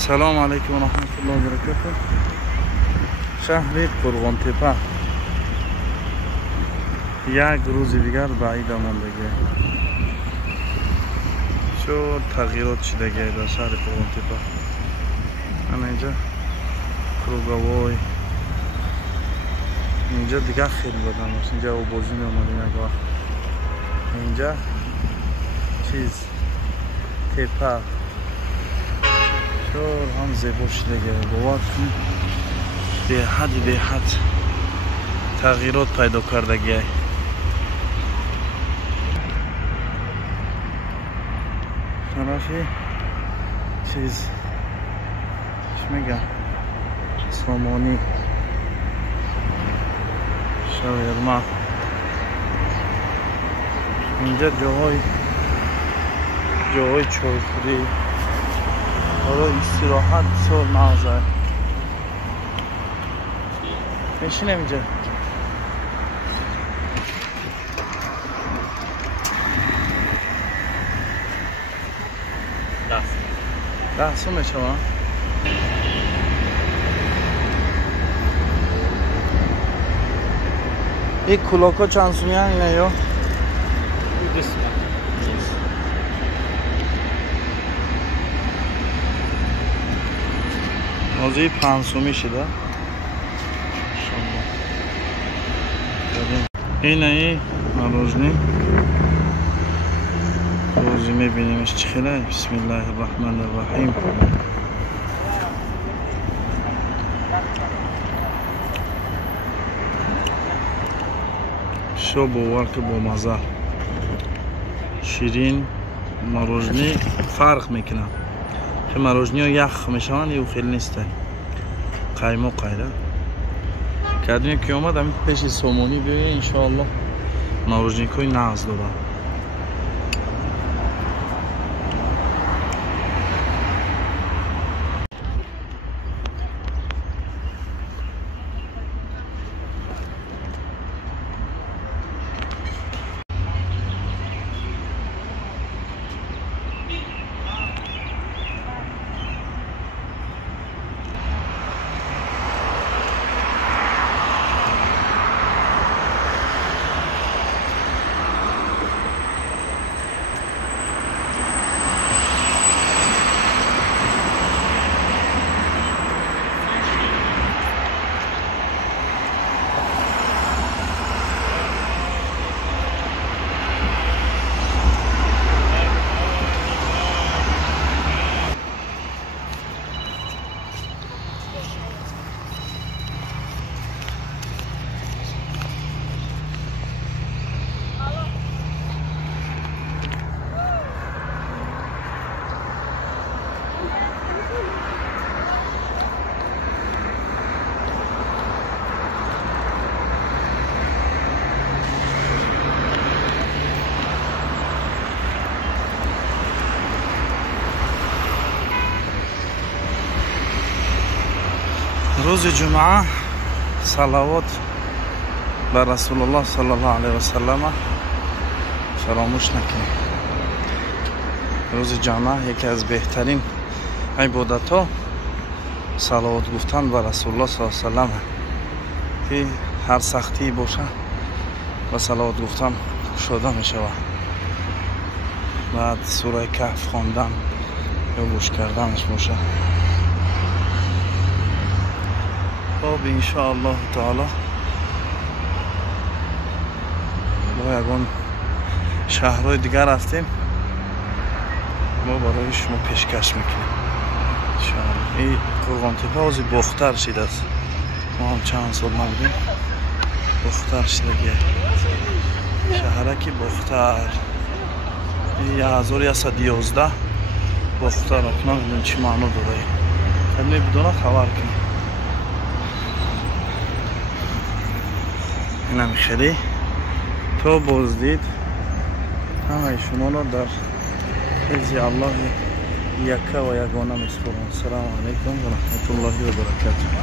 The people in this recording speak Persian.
سلام علیکم و رحمت الله و برکاته. شهر قرغانتپه یک روز دیگر بعید ماندگی چه تغییرات شدگی در شهر قرغانتپه. اینجا کروگاوای اینجا دیگه خیلی بدن است. اینجا اوبازی میامده یک وقت. اینجا چیز تپه شور هم زیبا شدگی باور کنید به حد تغییرات پیدا کردگی. طرفی چیز چی میگم سامانی شاورما. اینجا جاهای چایخوری برای استراحت بسیار مغزه. میشینم اینجا. ده سو میشه ها. این کلاکا چند سومی هن اینه یا؟ 200 موضوعی 5 سومی شده. اینه مروجنی روزی میبینیمش چی خیلی. بسم الله الرحمن الرحیم. شو باور که با مزه شیرین مروجنی فرق میکنه. که مروجنی ها یخ میشن یو خیلی نیسته قیمه قیره کردیم که اومد همین پیش سامونی بیایی انشاءالله مروجنی کوی نغز داره. روز جمعه صلوات بر رسول الله صلی الله علیه و سلم فراموش نکنید. روز جمعه یکی از بهترین عبادت ها صلوات گفتن بر رسول الله صلی الله علیه و سلم که هر سختی باشه و صلوات گفتن شده می شود. بعد سوره کهف خواندن یا گوش کردنش باشه. خب انشاءالله تعالی با یکان شهرهای دیگر رفتیم ما برای شما پیشکش میکنیم انشاءالله. این قرغانتپه از باختر شده است. ما هم چند سال نبودیم باختر شده شهرکی باختر 1111 باختر اکنون بدون چی معنی داره کنی بدون خبر کنی. این هم خیلی تا بازدید همه شما را در حفظ الله یکه و یگانه میسپارم. السلام علیکم و رحمت الله و برکاته.